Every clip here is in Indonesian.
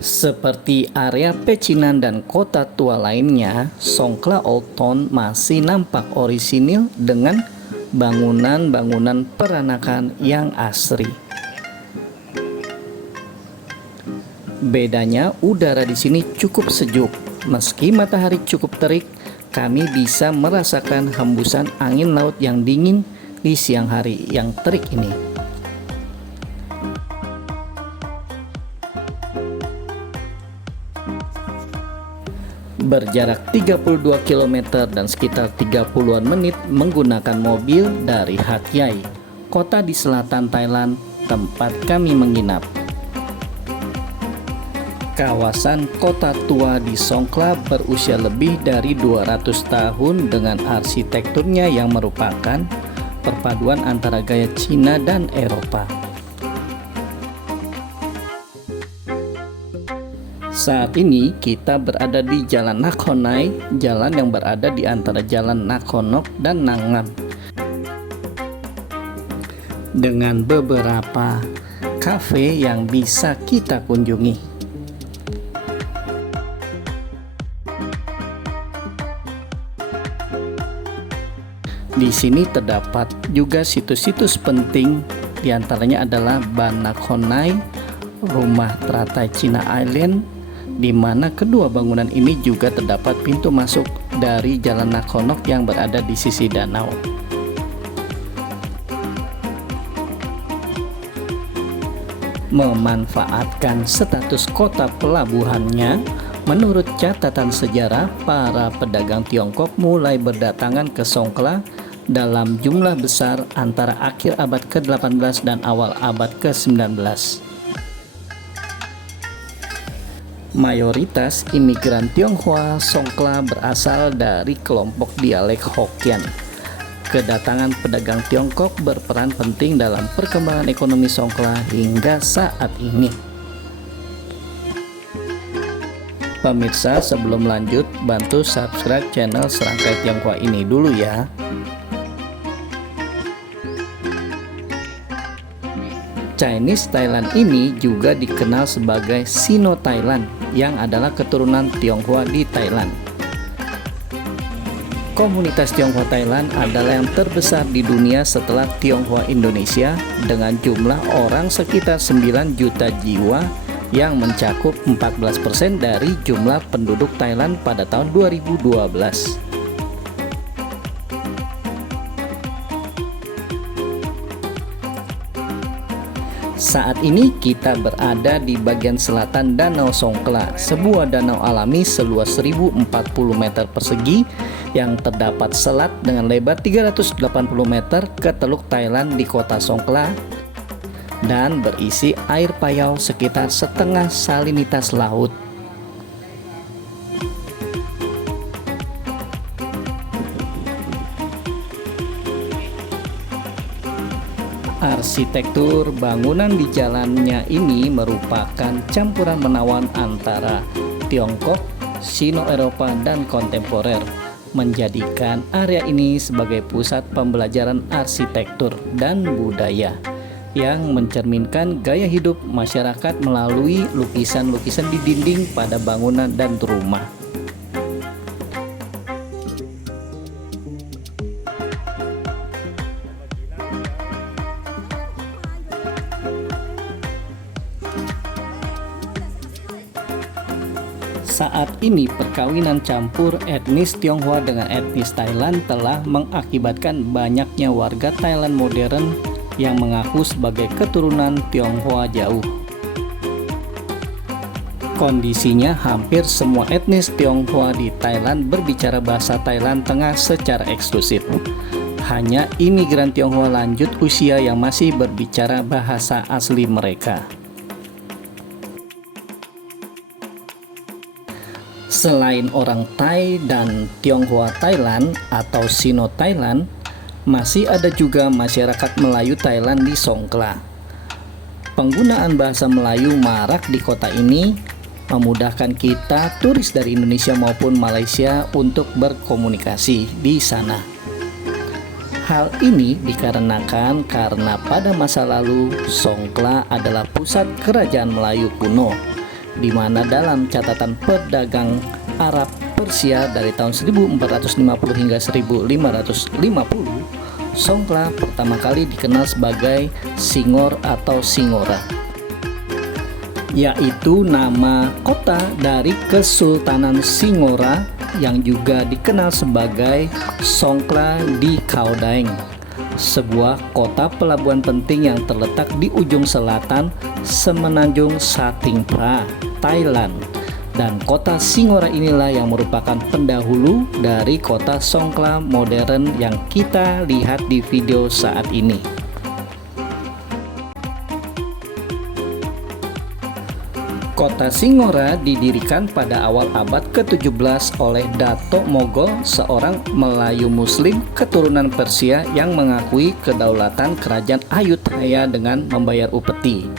Seperti area pecinan dan kota tua lainnya, Songkhla Old Town masih nampak orisinil dengan bangunan-bangunan peranakan yang asri. Bedanya, udara di sini cukup sejuk. Meski matahari cukup terik, kami bisa merasakan hembusan angin laut yang dingin di siang hari yang terik ini. Berjarak 32 km dan sekitar 30-an menit menggunakan mobil dari Hat Yai, kota di selatan Thailand tempat kami menginap. Kawasan kota tua di Songkhla berusia lebih dari 200 tahun dengan arsitekturnya yang merupakan perpaduan antara gaya Cina dan Eropa. Saat ini kita berada di Jalan Nakhon Nai, jalan yang berada di antara Jalan Nakhon Nok dan Nang Ngam, dengan beberapa kafe yang bisa kita kunjungi. Di sini terdapat juga situs-situs penting, diantaranya adalah Ban Nakhon Nai, Rumah Teratai Cina Island, di mana kedua bangunan ini juga terdapat pintu masuk dari Jalan Nakhon Nok yang berada di sisi danau. Memanfaatkan status kota pelabuhannya, menurut catatan sejarah, para pedagang Tiongkok mulai berdatangan ke Songkhla dalam jumlah besar antara akhir abad ke-18 dan awal abad ke-19. Mayoritas imigran Tionghoa Songkhla berasal dari kelompok dialek Hokkien. Kedatangan pedagang Tiongkok berperan penting dalam perkembangan ekonomi Songkhla hingga saat ini. Pemirsa, sebelum lanjut, bantu subscribe channel Serangkai Tionghoa ini dulu ya. Chinese Thailand ini juga dikenal sebagai Sino Thailand, yang adalah keturunan Tionghoa di Thailand. Komunitas Tionghoa Thailand adalah yang terbesar di dunia setelah Tionghoa Indonesia dengan jumlah orang sekitar 9 juta jiwa yang mencakup 14% dari jumlah penduduk Thailand pada tahun 2012. Saat ini kita berada di bagian selatan Danau Songkhla, sebuah danau alami seluas 1040 meter persegi yang terdapat selat dengan lebar 380 meter ke Teluk Thailand di kota Songkhla dan berisi air payau sekitar setengah salinitas laut. Arsitektur bangunan di jalannya ini merupakan campuran menawan antara Tiongkok, Sino-Eropa, dan kontemporer, menjadikan area ini sebagai pusat pembelajaran arsitektur dan budaya yang mencerminkan gaya hidup masyarakat melalui lukisan-lukisan di dinding pada bangunan dan rumah. Saat ini perkawinan campur etnis Tionghoa dengan etnis Thailand telah mengakibatkan banyaknya warga Thailand modern yang mengaku sebagai keturunan Tionghoa jauh. Kondisinya hampir semua etnis Tionghoa di Thailand berbicara bahasa Thailand Tengah secara eksklusif. Hanya imigran Tionghoa lanjut usia yang masih berbicara bahasa asli mereka. Selain orang Thai dan Tionghoa Thailand atau Sino Thailand, masih ada juga masyarakat Melayu Thailand di Songkhla. Penggunaan bahasa Melayu marak di kota ini, memudahkan kita turis dari Indonesia maupun Malaysia untuk berkomunikasi di sana. Hal ini dikarenakan karena pada masa lalu Songkhla adalah pusat kerajaan Melayu kuno di mana dalam catatan pedagang Arab Persia dari tahun 1450 hingga 1550, Songkla pertama kali dikenal sebagai Singor atau Singora, yaitu nama kota dari Kesultanan Singora yang juga dikenal sebagai Songkla di Khao-Daeng, sebuah kota pelabuhan penting yang terletak di ujung selatan Semenanjung Satingpra, Thailand. Dan kota Singora inilah yang merupakan pendahulu dari kota Songkla modern yang kita lihat di video saat ini. Kota Singora didirikan pada awal abad ke-17 oleh Dato' Mogol, seorang Melayu Muslim keturunan Persia yang mengakui kedaulatan kerajaan Ayutthaya dengan membayar upeti.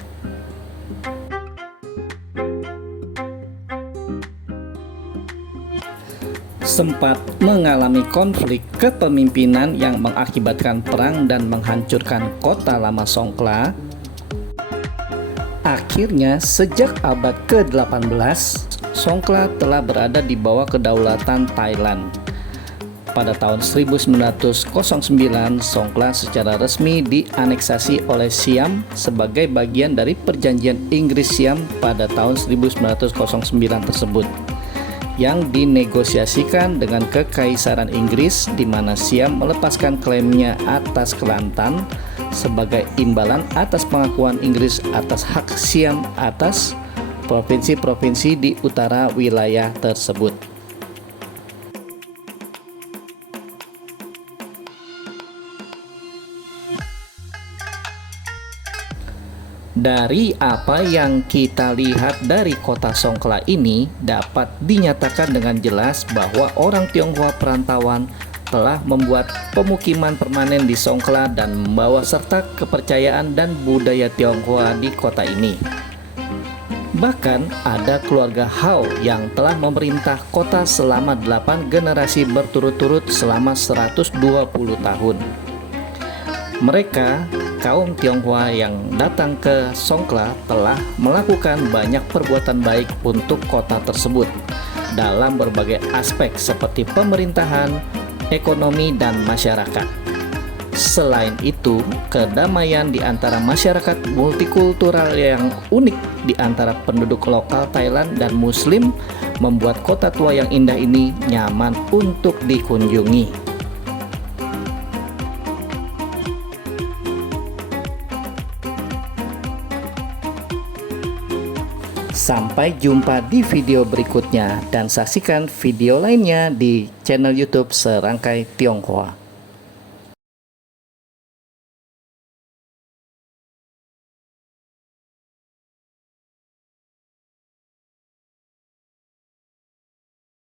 Sempat mengalami konflik kepemimpinan yang mengakibatkan perang dan menghancurkan kota lama Songkla. Akhirnya, sejak abad ke-18, Songkla telah berada di bawah kedaulatan Thailand. Pada tahun 1909, Songkla secara resmi dianeksasi oleh Siam sebagai bagian dari perjanjian Inggris-Siam pada tahun 1909 tersebut, yang dinegosiasikan dengan Kekaisaran Inggris, di mana Siam melepaskan klaimnya atas Kelantan sebagai imbalan atas pengakuan Inggris atas hak Siam atas provinsi-provinsi di utara wilayah tersebut. Dari apa yang kita lihat dari kota Songkla ini, dapat dinyatakan dengan jelas bahwa orang Tionghoa perantauan telah membuat pemukiman permanen di Songkla dan membawa serta kepercayaan dan budaya Tionghoa di kota ini. Bahkan ada keluarga Hao yang telah memerintah kota selama 8 generasi berturut-turut selama 120 tahun. Mereka, kaum Tionghoa yang datang ke Songkla, telah melakukan banyak perbuatan baik untuk kota tersebut dalam berbagai aspek seperti pemerintahan, ekonomi, dan masyarakat. Selain itu, kedamaian di antara masyarakat multikultural yang unik di antara penduduk lokal Thailand dan Muslim membuat kota tua yang indah ini nyaman untuk dikunjungi. Sampai jumpa di video berikutnya dan saksikan video lainnya di channel YouTube Serangkai Tionghoa.